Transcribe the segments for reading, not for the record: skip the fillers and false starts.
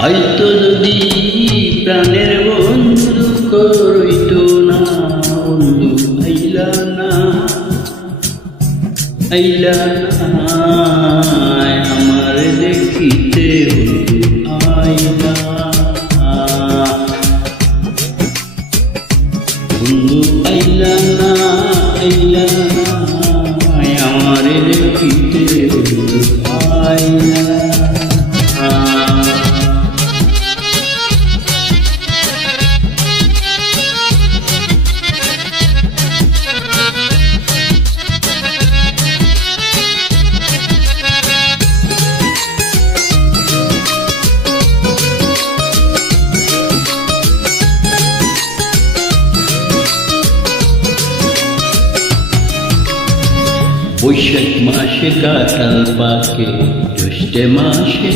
হয়তো যদি প্রাণের বন্ধু কইতো না বন্ধু আইলা না আমার দেখিতে বন্ধু আইলা বন্ধু আইলা না আমার দেখিতে বন্ধু আইলা বৈশাখ মাসে কাঁঠাল পাকে জ্যৈষ্ঠে মাসে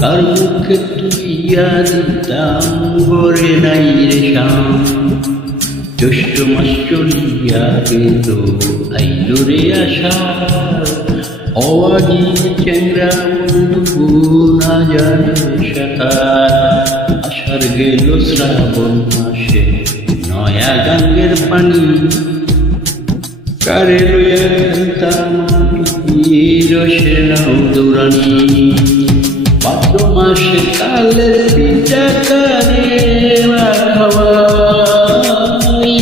কার মুখে তুইয়া দিতাম গড়ে নাই রে শাম জ্যৈষ্ঠ মাস চলিয়া গেল আইল রে আশা অবাগি চেংরা বন্ধু না জানে সাঁতার আষাঢ় গেল শ্রাবণ মাসে নয়া গাঙ্গের পানি কারে লইয়া খেলতাম রসের নাও দৌড়ানি ভাদ্র মাসে কালের পিঠা কারে খাওয়াই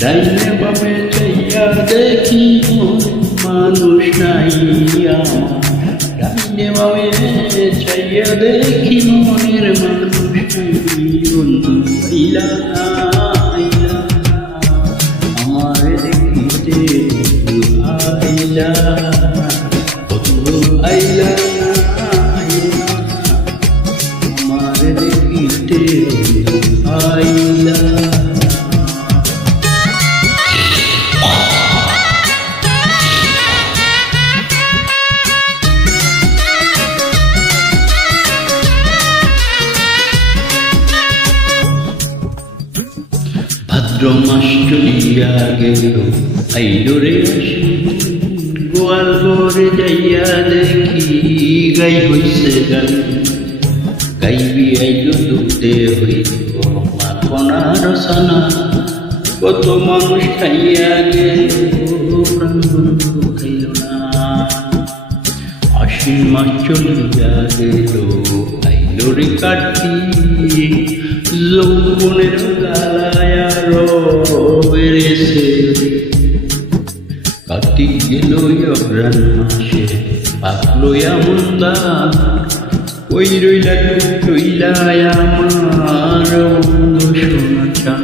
ডাইনে বামে চাইয়া দেখি মানুষ নাই আমার ডাইনে বামে চাইয়া দেখি মনের মানুষ নাই বন্ধু আইলা বন্ধু আইলা আমার দেখিতে আইলা ভাদ্র মাস চলিয়া গেল আইল রে গোয়াল ঘরে যাইয়া দেখি গাই হইছে গান গাইবি আইল দুধে হইল মাখনা রসনা কত মানুষ খাইয়া গেল প্রাণ বন্ধু খাইল না আশ্বিন মাস চলিয়া গেল আইল রে কার্তিক যৌবনের গালায় আরো বেড়েছে কার্তিক গেল অগ্রাণ মাসে পাকলো এমন দান ওই রইলা আমার বন্ধু সোনা চান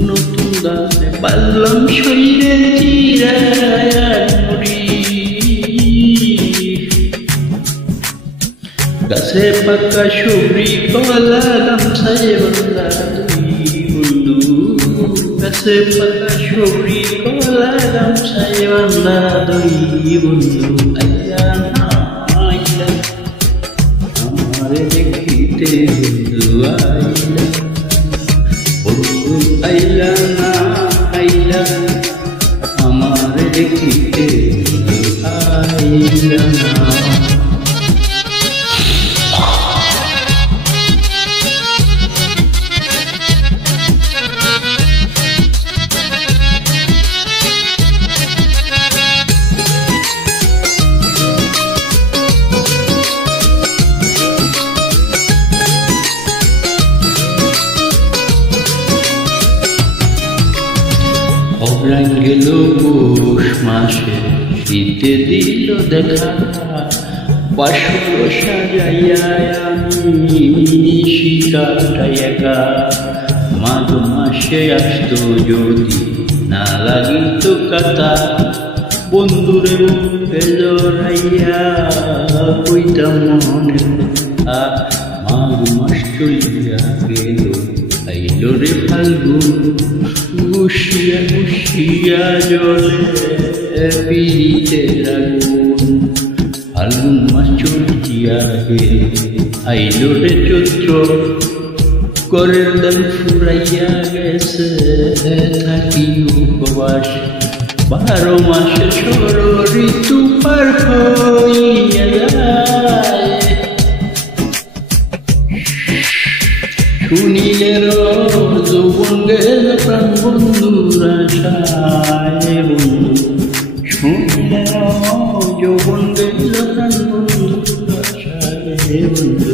নতুন দানে পারলাম শরীরে চিরায়া মুড়ি গাছে পাকা সুবরি কলা গামছায় বান্ধা বন্ধু গাছে পাকা সুবরি কলা গামছায় বান্ধা বন্ধু আইলা আইলা আমার দেখিতে বন্ধু আইলা বন্ধু আইলা না আইলা আমার দেখিতে বন্ধু আইলা না অগ্রাণ গেল পৌষ মাসে শীতে দিল দেখা বাসর সাজাইয়া আমি শিকাটাই একা মাঘ মাসে আসতো যদি না লাগিত কাতা বন্ধুরে মুখে জড়াইয়া কইতাম মনে মাঘ মাস চলিয়া গেল আইল রে ফাল্গুন মুশিয়া মুশিয়া জলে পিরিতের আগুন ফাল্গুন মাস চলিয়া গেল আইল রে চৈত্র করের দল ফুরাইয়া গেছে থাকি উপবাস 12 মাসে 16 ঋতু পার হইয়া যায়। শুনিলে যৌবন গেল প্রাণ বন্ধুর আশায় বন্ধু, শুনিলে যৌবন গেল প্রাণ বন্ধুর আশায় বন্ধু,